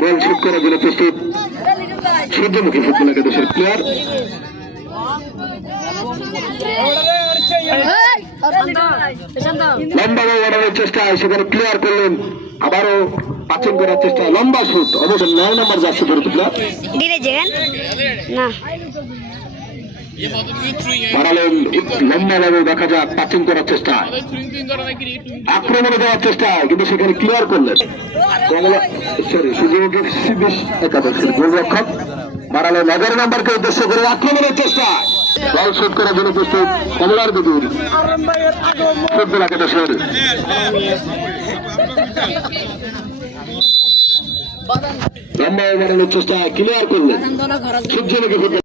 বল shoot করার জন্য প্রস্তুত সূর্যমুখী ফুটবল একাদশের প্লেয়ার। লম্বা ওভারের চেষ্টায় সেখানে ক্লিয়ার করলেন, আবারও পাচিং করার চেষ্টা, লম্বা শুট, অবশ্য 9 নম্বর যাচ্ছে জড়িত প্লেয়ার বাড়ালেন। লম্বাভাবে দেখা যাক পাচিং করার চেষ্টা, আক্রমণে দেওয়ার চেষ্টা, কিন্তু সেখানে ক্লিয়ার করলেন সূর্যমুখী একাদশের গোলরক্ষক। বাড়ালেন 11 নম্বরকে উদ্দেশ্য করে আক্রমণের চেষ্টা, বল শোধ করার জন্য প্রস্তুত কমলার বিদুর ফুটবল একাদশের। লম্বা বাড়ানোর চেষ্টা, ক্লিয়ার করলেন সূর্যমুখী ফুটবল।